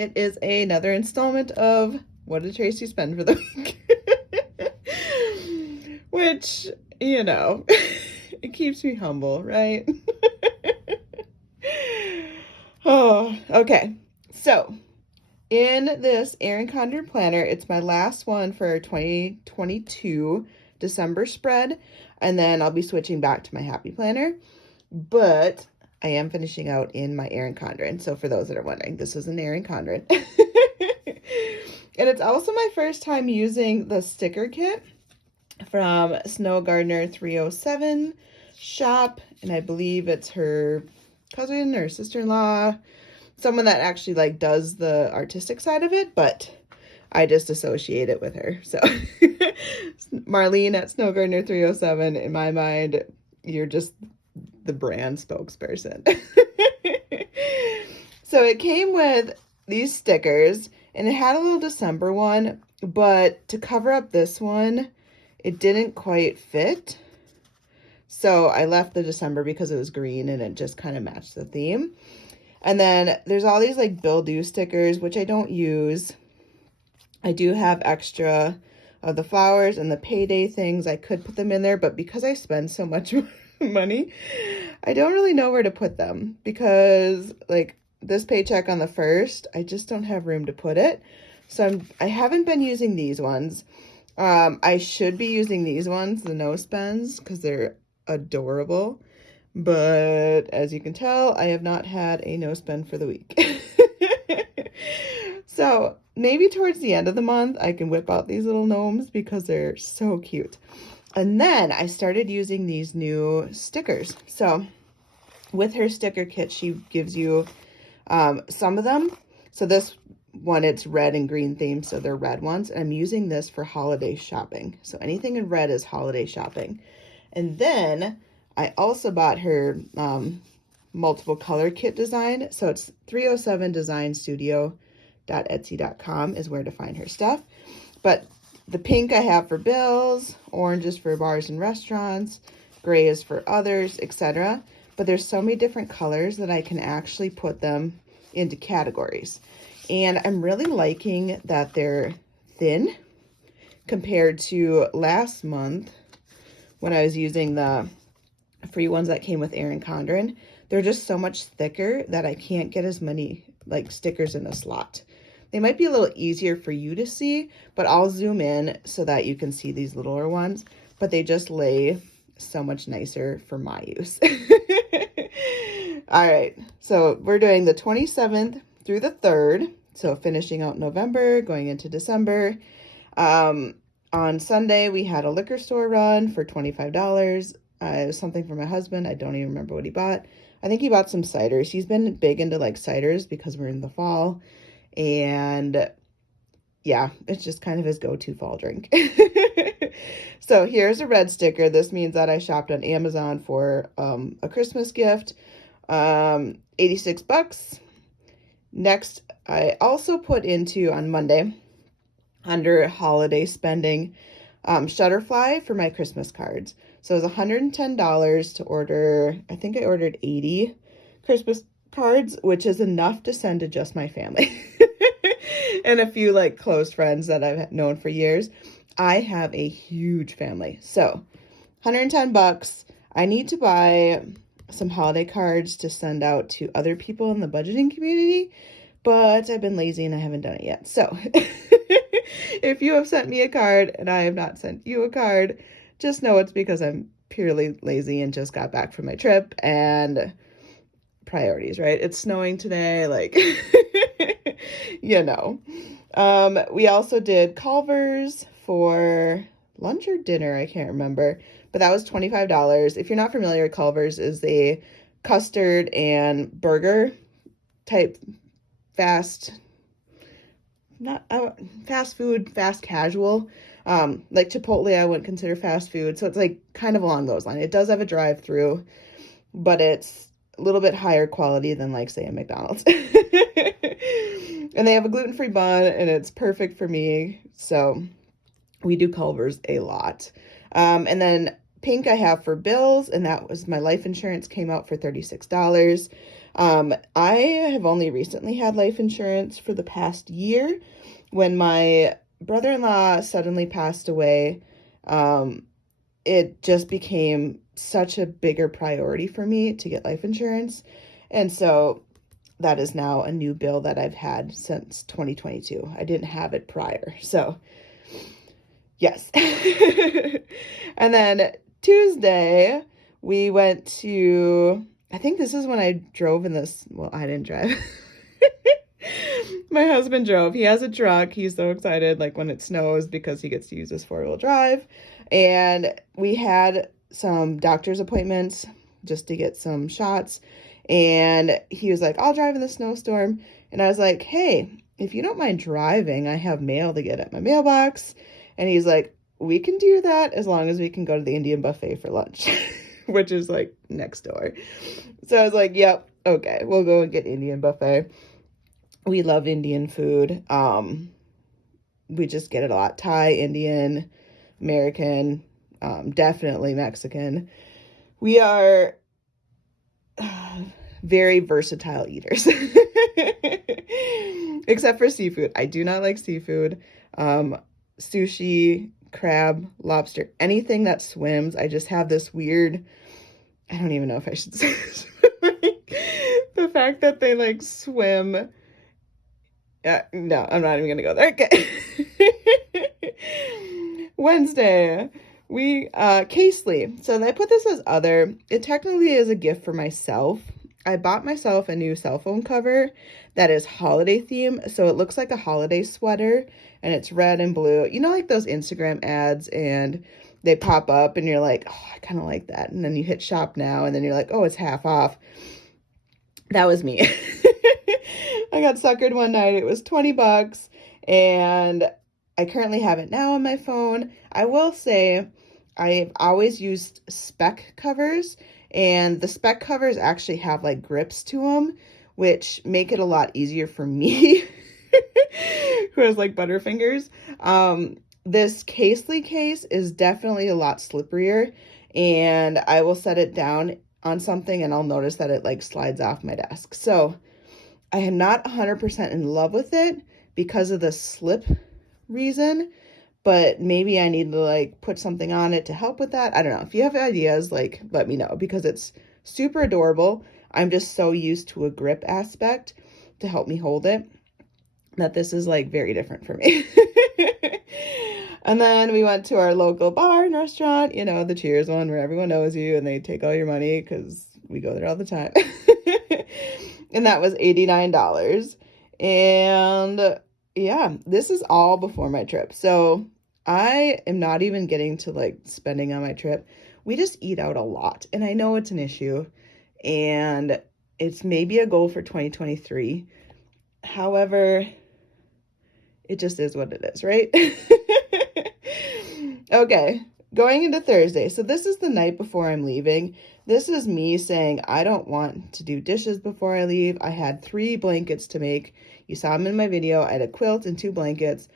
It is another installment of What Did Tracey Spend for the Week? Which, you know, it keeps me humble, right? Oh, okay. So, in this Erin Condren planner, it's my last one for 2022 December spread, and then I'll be switching back to my Happy Planner. But I am finishing out in my Erin Condren. So for those that are wondering, this is an Erin Condren. And it's also my first time using the sticker kit from Snow Gardener 307 shop. And I believe it's her cousin or sister-in-law, someone that actually like does the artistic side of it, but I just associate it with her. So Marlene at Snow Gardener 307, in my mind, you're just the brand spokesperson. So it came with these stickers, and it had a little December one, but to cover up this one, it didn't quite fit. So I left the December because it was green and it just kind of matched the theme. And then there's all these like Bill Do stickers, which I don't use. I do have extra of the flowers and the payday things. I could put them in there, but because I spend so much money, I don't really know where to put them, because like this paycheck on the 1st, I just don't have room to put it. So I haven't been using these ones. I should be using these ones, the no spends, because they're adorable. But as you can tell, I have not had a no spend for the week. So maybe towards the end of the month, I can whip out these little gnomes because they're so cute. And then I started using these new stickers. So with her sticker kit, she gives you some of them. So this one, it's red and green themed, so they're red ones. And I'm using this for holiday shopping. So anything in red is holiday shopping. And then I also bought her multiple color kit design. So it's 307designstudio.etsy.com is where to find her stuff. But the pink I have for bills, orange is for bars and restaurants, gray is for others, etc. But there's so many different colors that I can actually put them into categories. And I'm really liking that they're thin compared to last month when I was using the free ones that came with Erin Condren. They're just so much thicker that I can't get as many like stickers in a slot. They might be a little easier for you to see, but I'll zoom in so that you can see these littler ones, but they just lay so much nicer for my use. All right, so we're doing the 27th through the 3rd, so finishing out November, going into December. On Sunday, we had a liquor store run for $25. It was something for my husband. I don't even remember what he bought. I think he bought some ciders. He's been big into like ciders because we're in the fall. And yeah, it's just kind of his go-to fall drink. So here's a red sticker. This means that I shopped on Amazon for a Christmas gift. 86 bucks. Next, I also put into on Monday under holiday spending Shutterfly for my Christmas cards. So it was $110 to order. I think I ordered 80 Christmas cards, which is enough to send to just my family and a few like close friends that I've known for years. I have a huge family. So 110 bucks. I need to buy some holiday cards to send out to other people in the budgeting community, but I've been lazy and I haven't done it yet. So if you have sent me a card and I have not sent you a card, just know it's because I'm purely lazy and just got back from my trip, and priorities, right? It's snowing today, like, you know. We also did Culver's for lunch or dinner, I can't remember, but that was $25. If you're not familiar, Culver's is a custard and burger type fast food, fast casual. Like Chipotle, I wouldn't consider fast food. So it's like kind of along those lines. It does have a drive-through, but it's a little bit higher quality than like say a McDonald's. And they have a gluten-free bun and it's perfect for me. So we do Culver's a lot. And then pink I have for bills, and that was my life insurance came out for $36. I have only recently had life insurance for the past year. When my brother-in-law suddenly passed away, it just became such a bigger priority for me to get life insurance. And so that is now a new bill that I've had since 2022. I didn't have it prior. So, yes. And then Tuesday, we went to, I think this is when I drove in this, well, I didn't drive. My husband drove. He has a truck. He's so excited, like when it snows, because he gets to use his four-wheel drive. And we had some doctor's appointments just to get some shots. And he was like, I'll drive in the snowstorm. And I was like, hey, if you don't mind driving, I have mail to get at my mailbox. And he's like, we can do that as long as we can go to the Indian buffet for lunch, which is like next door. So I was like, yep, okay, we'll go and get Indian buffet. We love Indian food. We just get it a lot. Thai, Indian, American, definitely Mexican. We are very versatile eaters. Except for seafood. I do not like seafood. Sushi, crab, lobster, anything that swims. I just have this weird, I don't even know if I should say this. The fact that they like swim. No, I'm not even gonna go there. Okay. Wednesday, we Casely. So I put this as other. It technically is a gift for myself. I bought myself a new cell phone cover that is holiday theme. So it looks like a holiday sweater and it's red and blue. You know, like those Instagram ads and they pop up and you're like, oh, I kind of like that. And then you hit shop now and then you're like, oh, it's half off. That was me. I got suckered one night. It was $20 and I currently have it now on my phone. I will say I've always used spec covers, and the spec covers actually have like grips to them, which make it a lot easier for me who has like butterfingers. This Casely case is definitely a lot slipperier, and I will set it down on something and I'll notice that it like slides off my desk. So I am not 100% in love with it because of the slip reason, but maybe I need to like put something on it to help with that. I don't know. If you have ideas, like let me know, because it's super adorable. I'm just so used to a grip aspect to help me hold it that this is like very different for me. And then we went to our local bar and restaurant, you know, the Cheers one where everyone knows you and they take all your money because we go there all the time. And that was $89. And yeah, this is all before my trip. So I am not even getting to like spending on my trip. We just eat out a lot. And I know it's an issue and it's maybe a goal for 2023. However, it just is what it is, right? Okay, going into Thursday. So this is the night before I'm leaving. This is me saying I don't want to do dishes before I leave. I had 3 blankets to make. You saw them in my video. I had a quilt and 2 blankets.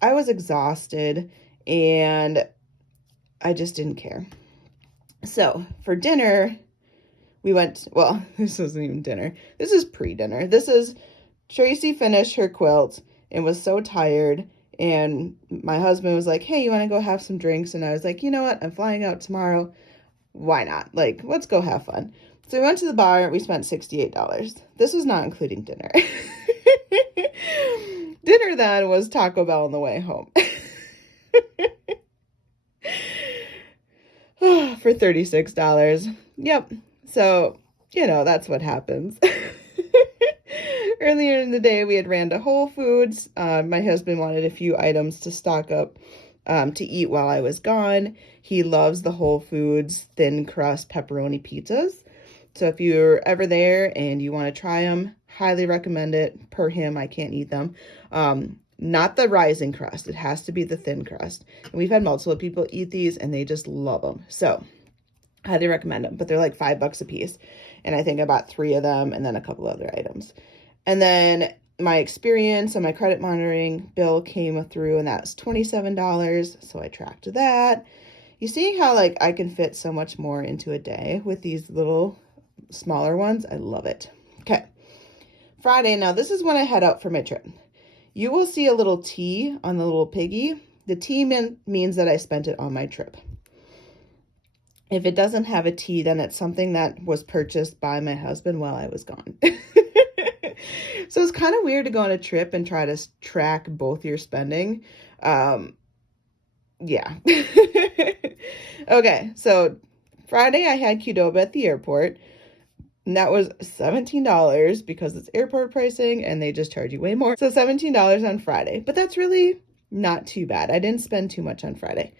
I was exhausted and I just didn't care. So for dinner, we went, well, this wasn't even dinner. This is pre-dinner. This is Tracey finished her quilt and was so tired. And my husband was like, hey, you want to go have some drinks? And I was like, you know what? I'm flying out tomorrow. Why not? Like, let's go have fun. So we went to the bar. We spent $68. This was not including dinner. Dinner then was Taco Bell on the way home. For $36. Yep. So, you know, that's what happens. Earlier in the day, we had ran to Whole Foods. My husband wanted a few items to stock up to eat while I was gone. He loves the Whole Foods thin crust pepperoni pizzas. So if you're ever there and you want to try them, highly recommend it. Per him, I can't eat them. Not the rising crust. It has to be the thin crust. And we've had multiple people eat these and they just love them. So highly recommend them. But they're like $5 a piece. And I think I bought 3 of them and then a couple other items. And then my experience and my credit monitoring bill came through and that's $27. So I tracked that. You see how like I can fit so much more into a day with these little smaller ones? I love it. Okay. Friday, now this is when I head out for my trip. You will see a little T on the little piggy. The T means that I spent it on my trip. If it doesn't have a T, then it's something that was purchased by my husband while I was gone. So it's kind of weird to go on a trip and try to track both your spending. Yeah. Okay, so Friday I had Qdoba at the airport. And that was $17 because it's airport pricing and they just charge you way more. So $17 on Friday. But that's really not too bad. I didn't spend too much on Friday.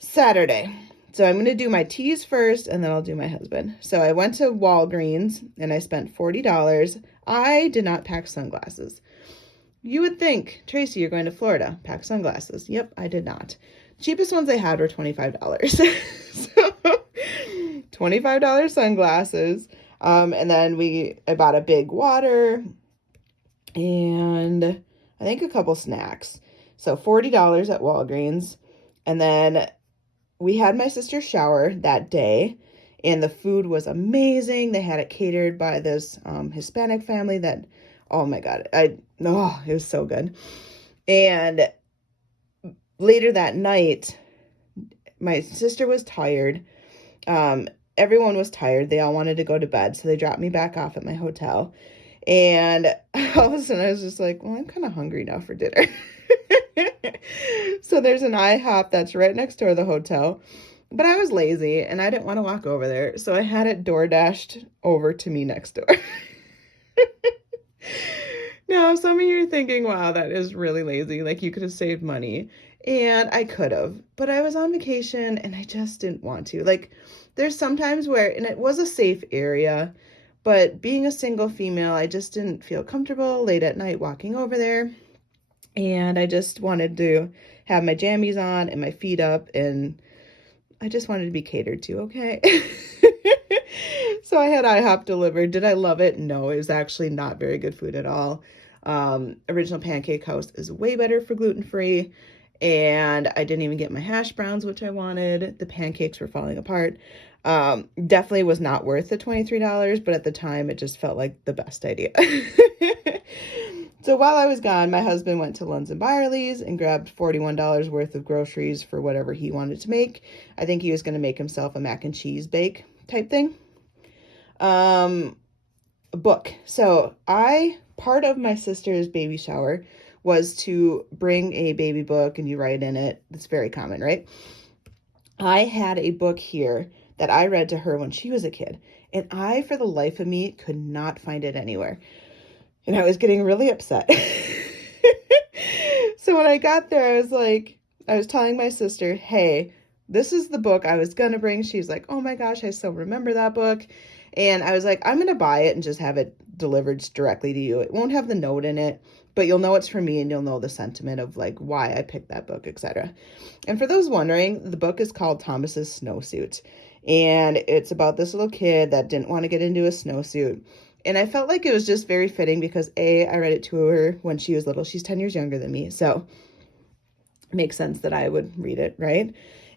Saturday. So I'm going to do my teas first and then I'll do my husband. So I went to Walgreens and I spent $40. I did not pack sunglasses. You would think, Tracy, you're going to Florida. Pack sunglasses. Yep, I did not. Cheapest ones I had were $25. So $25 sunglasses. And then I bought a big water and I think a couple snacks. So $40 at Walgreens. And then we had my sister's shower that day and the food was amazing. They had it catered by this Hispanic family that, oh my God, it was so good. And later that night, my sister was tired. Everyone was tired. They all wanted to go to bed. So they dropped me back off at my hotel. And all of a sudden I was just like, well, I'm kind of hungry now for dinner. So there's an IHOP that's right next door to the hotel. But I was lazy and I didn't want to walk over there. So I had it door dashed over to me next door. Now, some of you are thinking, wow, that is really lazy. Like you could have saved money. And I could have. But I was on vacation and I just didn't want to. Like there's sometimes where, and it was a safe area, but being a single female, I just didn't feel comfortable late at night walking over there. And I just wanted to have my jammies on and my feet up and I just wanted to be catered to, okay? So I had IHOP delivered. Did I love it? No, it was actually not very good food at all. Original Pancake House is way better for gluten-free. And I didn't even get my hash browns, which I wanted. The pancakes were falling apart. Definitely was not worth the $23, but at the time it just felt like the best idea. So while I was gone, my husband went to Lunds & Byerly's and grabbed $41 worth of groceries for whatever he wanted to make. I think he was going to make himself a mac and cheese bake type thing. A book. So part of my sister's baby shower was to bring a baby book and you write in it. It's very common, right? I had a book here that I read to her when she was a kid. And I, for the life of me, could not find it anywhere. And I was getting really upset. So when I got there, I was telling my sister, hey, this is the book I was going to bring. She's like, oh my gosh, I still remember that book. And I was like, I'm going to buy it and just have it delivered directly to you. It won't have the note in it, but you'll know it's for me and you'll know the sentiment of like why I picked that book, etc. And for those wondering, the book is called Thomas's Snowsuit. And it's about this little kid that didn't want to get into a snowsuit. And I felt like it was just very fitting because I read it to her when she was little. She's 10 years younger than me. So it makes sense that I would read it, right?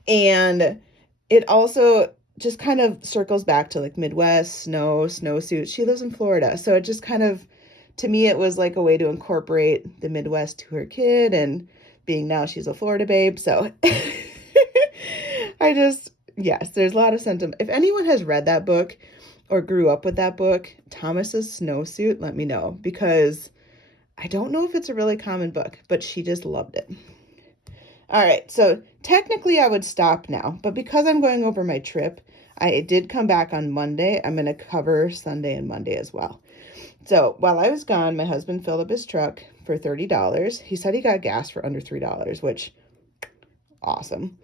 And it also just kind of circles back to like Midwest, snowsuits. She lives in Florida. So it just kind of, to me, it was like a way to incorporate the Midwest to her kid and being now she's a Florida babe. So yes, there's a lot of sentiment. If anyone has read that book or grew up with that book, Thomas's Snowsuit, let me know because I don't know if it's a really common book, but she just loved it. All right, so technically I would stop now, but because I'm going over my trip, I did come back on Monday. I'm going to cover Sunday and Monday as well. So while I was gone, my husband filled up his truck for $30. He said he got gas for under $3, which awesome.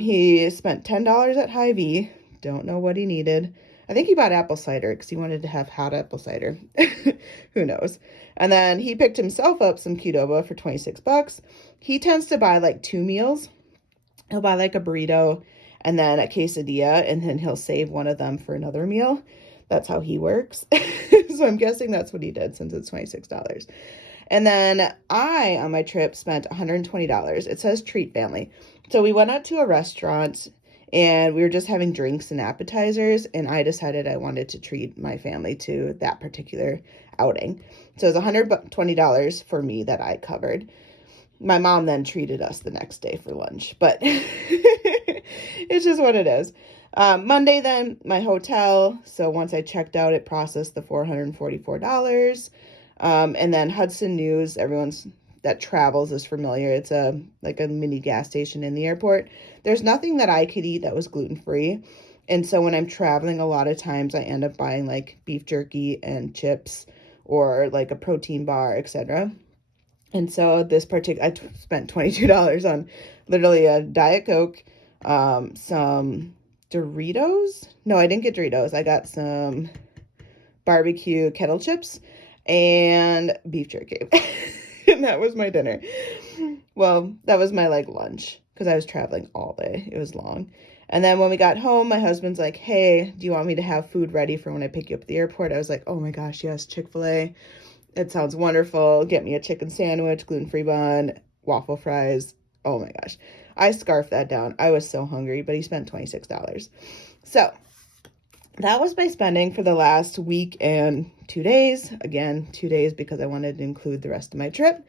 He spent $10 at Hy-Vee. Don't know what he needed. I think he bought apple cider because he wanted to have hot apple cider. Who knows? And then he picked himself up some Qdoba for $26. He tends to buy like 2 meals. He'll buy like a burrito and then a quesadilla, and then he'll save one of them for another meal. That's how he works. So I'm guessing that's what he did since it's $26. And then I, on my trip, spent $120. It says treat family. So we went out to a restaurant and we were just having drinks and appetizers, and I decided I wanted to treat my family to that particular outing. So it was $120 for me that I covered. My mom then treated us the next day for lunch, but it's just what it is. Monday then, my hotel. So once I checked out, it processed the $444. And then Hudson News, everyone's that travels is familiar. It's like a mini gas station in the airport. There's nothing that I could eat that was gluten-free. And so when I'm traveling, a lot of times I end up buying like beef jerky and chips or like a protein bar, etc. And so I spent $22 on literally a Diet Coke, some Doritos. No, I didn't get Doritos. I got some barbecue kettle chips and beef jerky. And that was my dinner. Well, that was my like lunch because I was traveling all day. It was long. And then when we got home, my husband's like, hey, do you want me to have food ready for when I pick you up at the airport? I was like, oh my gosh, yes, Chick-fil-A. It sounds wonderful. Get me a chicken sandwich, gluten-free bun, waffle fries. Oh my gosh. I scarfed that down. I was so hungry, but he spent $26. So that was my spending for the last week and 2 days. Again, 2 days because I wanted to include the rest of my trip.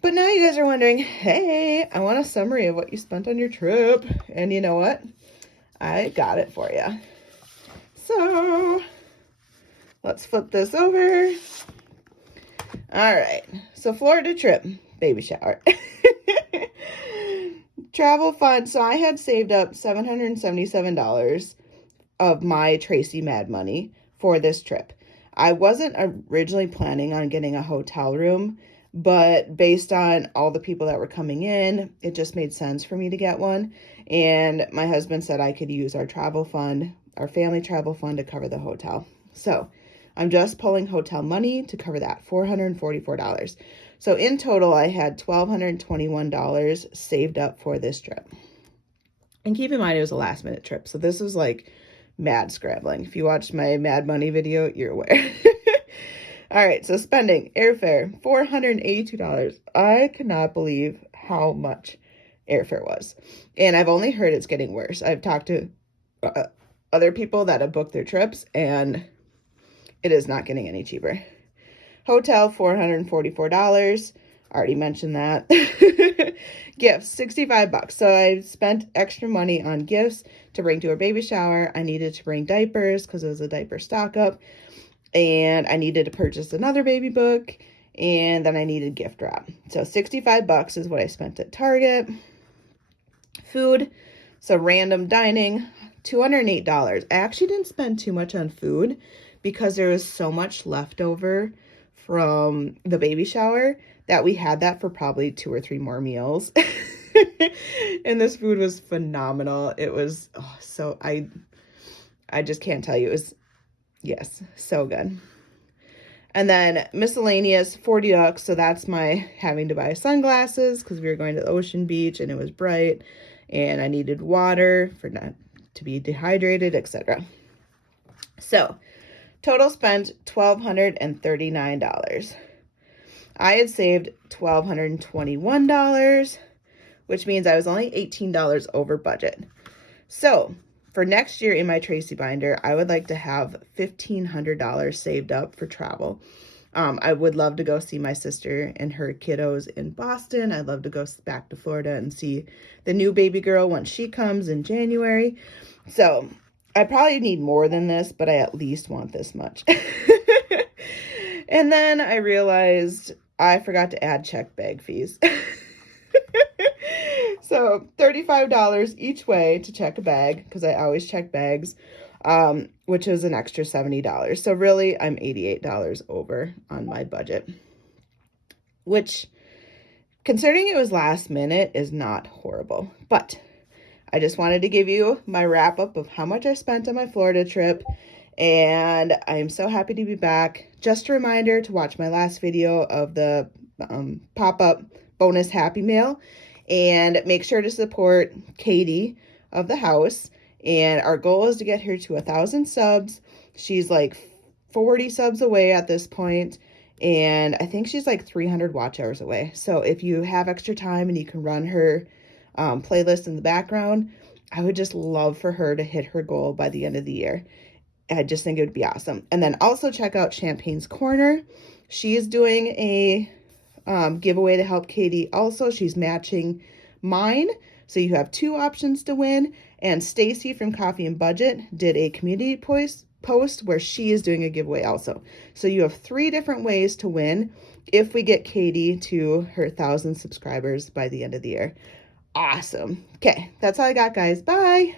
But now you guys are wondering, hey, I want a summary of what you spent on your trip. And you know what? I got it for you. So let's flip this over. All right, so Florida trip, baby shower. Travel fund. So I had saved up $777 of my Tracey Mad money for this trip. I wasn't originally planning on getting a hotel room, but based on all the people that were coming in, it just made sense for me to get one. And my husband said I could use our travel fund, our family travel fund, to cover the hotel. So I'm just pulling hotel money to cover that, $444. So in total, I had $1,221 saved up for this trip. And keep in mind, it was a last minute trip. So this was like mad scrambling. If you watched my Mad Money video, you're aware. All right, so spending, airfare, $482. I cannot believe how much airfare was. And I've only heard it's getting worse. I've talked to other people that have booked their trips, and it is not getting any cheaper. Hotel, $444. Already mentioned that. Gifts, $65. So I spent extra money on gifts to bring to her baby shower. I needed to bring diapers because it was a diaper stock up. And I needed to purchase another baby book. And then I needed gift wrap. So $65 is what I spent at Target. Food, so random dining, $208. I actually didn't spend too much on food because there was so much leftover from the baby shower that we had that for probably 2 or 3 more meals. And this food was phenomenal. It was I just can't tell you. It was, yes, so good. And then miscellaneous, $40. So that's my having to buy sunglasses because we were going to the ocean beach and it was bright and I needed water for not to be dehydrated, etc. So total spent $1,239. I had saved $1,221, which means I was only $18 over budget. So for next year in my Tracey binder, I would like to have $1,500 saved up for travel. I would love to go see my sister and her kiddos in Boston. I'd love to go back to Florida and see the new baby girl once she comes in January. So I probably need more than this, but I at least want this much. And then I realized I forgot to add check bag fees. So $35 each way to check a bag, because I always check bags, which is an extra $70. So really, I'm $88 over on my budget, which, considering it was last minute, is not horrible. But I just wanted to give you my wrap up of how much I spent on my Florida trip, and I am so happy to be back. Just a reminder to watch my last video of the pop-up bonus Happy Meal, and make sure to support Katie of the house. And our goal is to get her to 1,000 subs. She's like 40 subs away at this point, and I think she's like 300 watch hours away. So if you have extra time and you can run her playlist in the background, I would just love for her to hit her goal by the end of the year. I just think it would be awesome. And then also check out Champagne's Corner. She is doing a giveaway to help Katie also. She's matching mine. So you have 2 options to win. And Stacy from Coffee and Budget did a community post where she is doing a giveaway also. So you have 3 different ways to win if we get Katie to her 1,000 subscribers by the end of the year. Awesome. Okay, that's all I got, guys. Bye.